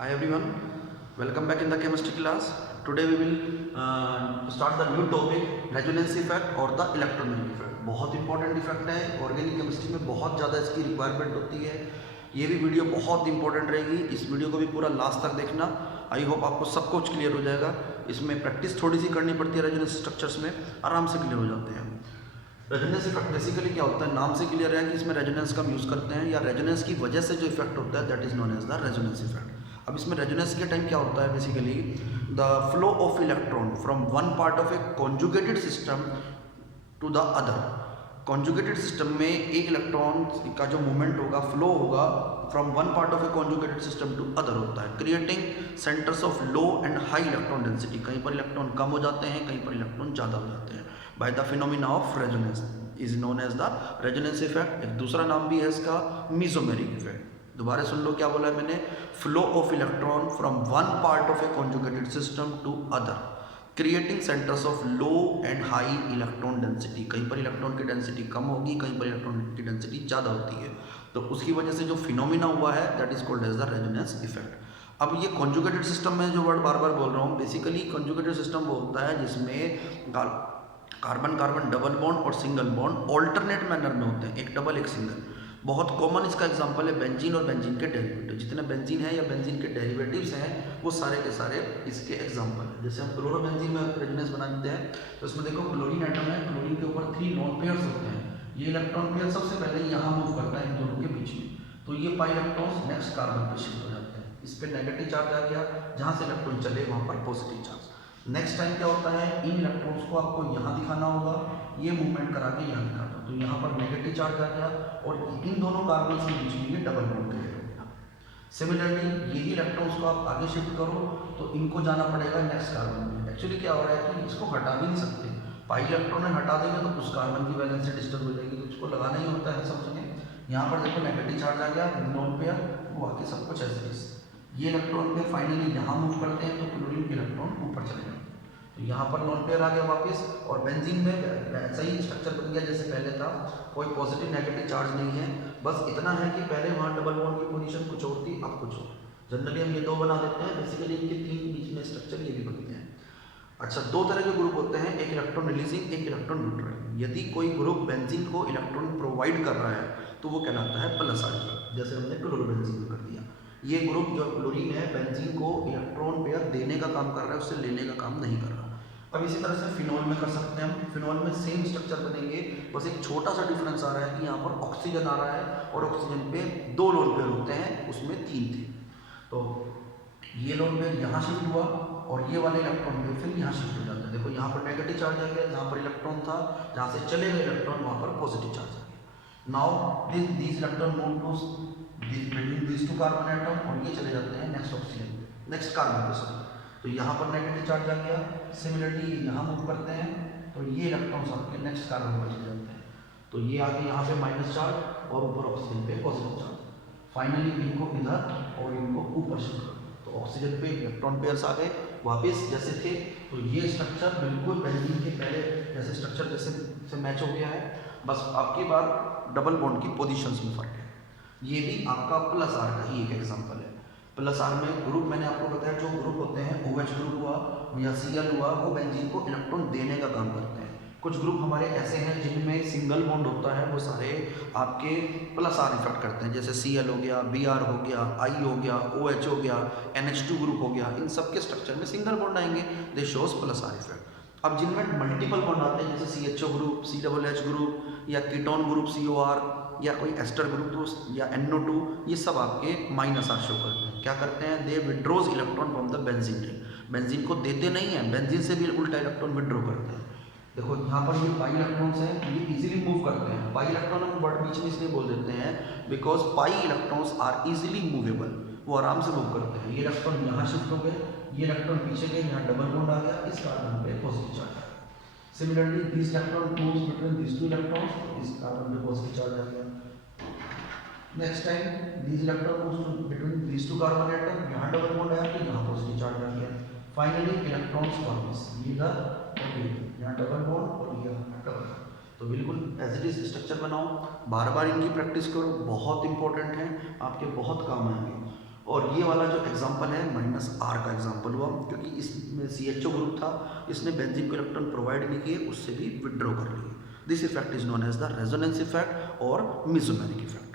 Hi everyone, welcome back in the chemistry class. Today we will start the new topic resonance effect और the electromagnetic effect. बहुत important effect है, organic chemistry में बहुत ज़्यादा इसकी requirement होती है। ये भी वीडियो बहुत इंपॉर्टेंट रहेगी, इस वीडियो को भी पूरा लास्ट तक देखना। आई होप आपको सब कुछ क्लियर हो जाएगा। इसमें प्रैक्टिस थोड़ी सी करनी पड़ती है, रेजोनेंस स्ट्रक्चर्स में आराम से क्लियर हो जाते हैं। रेजोनेंस इफेक्ट बेसिकली क्या होता है, नाम से क्लियर है कि इसमें रेजोनेंस का हम यूज़ करते हैं या रेजोनेंस की वजह से जो इफेक्ट होता है that is known as the resonance effect. अब इसमें रेजोनेंस के टाइम क्या होता है, basically the flow of electron from one part of a conjugated system to the other. Conjugated system में एक इलेक्ट्रॉन का जो मूवमेंट होगा, फ्लो होगा from one part of a conjugated system to other होता है, creating centres of low and high electron density. कहीं पर इलेक्ट्रॉन कम हो जाते हैं, कहीं पर इलेक्ट्रॉन ज़्यादा हो जाते हैं, by the phenomena of resonance is known as the resonance effect. एक दूसरा नाम भी है इसका मीसोमेरिक इफेक्ट। दोबारा सुन लो क्या बोला है मैंने, flow of electron from one part of a conjugated system to other, creating centres of low and high electron density. कहीं पर इलेक्ट्रॉन की डेंसिटी कम होगी, कहीं पर इलेक्ट्रॉन की डेंसिटी ज़्यादा होती है, तो उसकी वजह से जो फिनोमिना हुआ है that is called as the resonance effect. अब ये कॉन्जुगेटेड सिस्टम में जो वर्ड बार बार बोल रहा हूँ, बेसिकली कॉन्जुगेटेड सिस्टम वो होता है जिसमें कार्बन कार्बन डबल बॉन्ड और सिंगल बॉन्ड ऑल्टरनेट मैनर में होते हैं, एक डबल एक सिंगल। बहुत कॉमन इसका एग्जांपल है बेंजीन और बेंजीन के डेरिवेटिव। जितने बेंजीन है या बेंजीन के डेरिवेटिव्स हैं वो सारे के सारे इसके एग्जांपल हैं। जैसे हम क्लोरोबेंजीन में रेजोनेंस बनाते हैं तो इसमें देखो क्लोरीन एटम है, क्लोरीन के ऊपर 3 लोन पेयर्स होते हैं। ये इलेक्ट्रॉन पेयर सबसे पहले यहाँ मूव करता है इन दोनों के बीच में, तो ये पाई इलेक्ट्रॉन्स नेक्स्ट कार्बन पे शिफ्ट हो जाते हैं। इस पर नेगेटिव चार्ज आ गया, जहाँ से इलेक्ट्रॉन चले वहाँ पर पॉजिटिव चार्ज। नेक्स्ट टाइम क्या होता है, इन इलेक्ट्रॉन्स को आपको यहाँ दिखाना होगा, ये मूवमेंट करा के यहाँ दिखाना, तो यहाँ पर नेगेटिव चार्ज आ गया और इन दोनों कार्बन के बीच में ये डबल बॉन्ड क्रिएट हो गया। सिमिलरली यही इलेक्ट्रॉन्स को आप आगे शिफ्ट करो तो इनको जाना पड़ेगा नेक्स्ट कार्बन में। एक्चुअली क्या हो रहा है कि इसको हटा भी नहीं सकते, पाई इलेक्ट्रॉन हटा देंगे तो उस कार्बन की वैलेंसी डिस्टर्ब हो जाएगी, तो इसको लगाना ही होता है सब जगह। यहाँ पर देखो नेगेटिव चार्ज आ गया, नॉन पेयर, वो आके सब कुछ ऐसे ये इलेक्ट्रॉन पे फाइनली यहाँ मूव करते हैं तो क्लोरीन के इलेक्ट्रॉन ऊपर चले जाते हैं, तो यहाँ पर नॉन पेयर आ गया वापस। और बेंजीन में ऐसा ही स्ट्रक्चर बन गया जैसे पहले था, कोई पॉजिटिव नेगेटिव चार्ज नहीं है, बस इतना है कि पहले वहाँ डबल बॉन्ड की पोजीशन कुछ और थी, अब कुछ और। जनरली हम ये 2 बना देते हैं, बेसिकली इनके 3 बीच में स्ट्रक्चर ये भी बनते हैं। अच्छा, 2 तरह के ग्रुप होते हैं, एक इलेक्ट्रॉन रिलीजिंग, एक इलेक्ट्रॉन न्यूट्रल। यदि कोई ग्रुप बेंजीन को इलेक्ट्रॉन प्रोवाइड कर रहा है तो वो कहलाता है प्लस आर्टिकल, जैसे हमने क्लोरोबेंजीन में कर दिया। ये ग्रुप जो क्लोरीन है बेंजीन को इलेक्ट्रॉन पेयर देने का काम कर रहा है, उससे लेने का काम नहीं कर रहा। अब इसी तरह से फिनॉल में कर सकते हैं हम। फिनॉल में सेम स्ट्रक्चर बनेंगे, बस एक छोटा सा डिफरेंस आ रहा है कि यहाँ पर ऑक्सीजन आ रहा है और ऑक्सीजन पे 2 लोन पेयर होते हैं, उसमें 3 थे, तो ये लोन पेयर यहाँ शिफ्ट हुआ और ये वाले इलेक्ट्रॉन पेयर फिर यहाँ शिफ्ट हो जाता है। देखो यहाँ पर नेगेटिव चार्ज आ गया, जहाँ पर इलेक्ट्रॉन था, जहाँ से चले गए इलेक्ट्रॉन वहाँ पर पॉजिटिव चार्ज आ गया। Now this electron move to between this 2 carbon atom और ये चले जाते हैं नेक्स्ट ऑक्सीजन, नेक्स्ट कार्बन पे सॉरी, तो यहाँ पर नेगेटिव चार्ज आ गया। सिमिलरली यहाँ मूव करते हैं तो ये इलेक्ट्रॉन्स आपके नेक्स्ट कार्बन पर चले जाते हैं, तो ये आगे यहाँ पे माइनस चार्ज और ऊपर ऑक्सीजन पे पॉजिटिव चार्ज। फाइनली इनको इधर और इनको ऊपर शिफ्ट कर, तो ऑक्सीजन पे इलेक्ट्रॉन पेयर्स आ गए वापस जैसे थे। तो ये स्ट्रक्चर बिल्कुल बेंजीन के पहले जैसे स्ट्रक्चर जैसे से मैच हो गया है, बस आपकी बात डबल बॉन्ड की पोजीशंस में फर्क है। ये भी आपका प्लस आर का ही एक एग्जांपल है। प्लस आर में ग्रुप मैंने आपको बताया, जो ग्रुप होते हैं OH ग्रुप हुआ या Cl हुआ, वो बेंजीन को इलेक्ट्रॉन देने का काम करते हैं। कुछ ग्रुप हमारे ऐसे हैं जिनमें सिंगल बॉन्ड होता है, वो सारे आपके प्लस आर इफेक्ट करते हैं, जैसे Cl हो गया, Br हो गया, I हो गया, OH हो गया, NH2 ग्रुप हो गया। इन सब के स्ट्रक्चर में सिंगल बॉन्ड आएंगे, दे शोज प्लस आर इफेक्ट। अब जिनमें मल्टीपल बॉन्ड आते हैं जैसे CHO ग्रुप, COOH ग्रुप या कीटोन ग्रुप COR या कोई एस्टर ग्रुप या NO2, ये सब आपके माइनस आर शो करते हैं। क्या करते हैं, they withdraws electron from the benzene ring. Benzene को देते नहीं है, बेंजीन से भी उल्टा इलेक्ट्रॉन विड्रॉ करते हैं। देखो यहाँ पर ये पाई इलेक्ट्रॉन्स हैं, ये इजीली मूव करते हैं। पाई इलेक्ट्रॉन हम वर्ड बीच में इसलिए बोल देते हैं because pi electrons are easily movable, वो आराम से मूव करते हैं। ये इलेक्ट्रॉन यहाँ शिफ्ट हो गए, ये इलेक्ट्रॉन पीछे गए, यहाँ डबल बॉन्ड आ गया, इस कार्बन पे पॉजिटिव चार्ज आ गया। Similarly this electron moves between this 2 electrons, इस कार्बन पे पॉजिटिव चार्ज आ गया। Next time this electron moves to between this 2 carbon atom, यहाँ डबल बॉन्ड आया तो यहाँ पॉजिटिव चार्ज आ गया। फाइनली इलेक्ट्रॉन्स वापस इधर और यहाँ डबल बॉन्ड और ये डबल। तो बिल्कुल एज इट इज स्ट्रक्चर बनाओ, बार बार इनकी प्रैक्टिस करो, बहुत इंपॉर्टेंट है, आपके बहुत काम आएंगे। और ये वाला जो एग्जांपल है -R का एग्जांपल हुआ, क्योंकि इसमें CHO ग्रुप था, इसने बेंजीन को इलेक्ट्रॉन प्रोवाइड नहीं किए, उससे भी विड्रॉ कर लिए। This effect is known as the resonance effect और मेसोमेरिक इफेक्ट।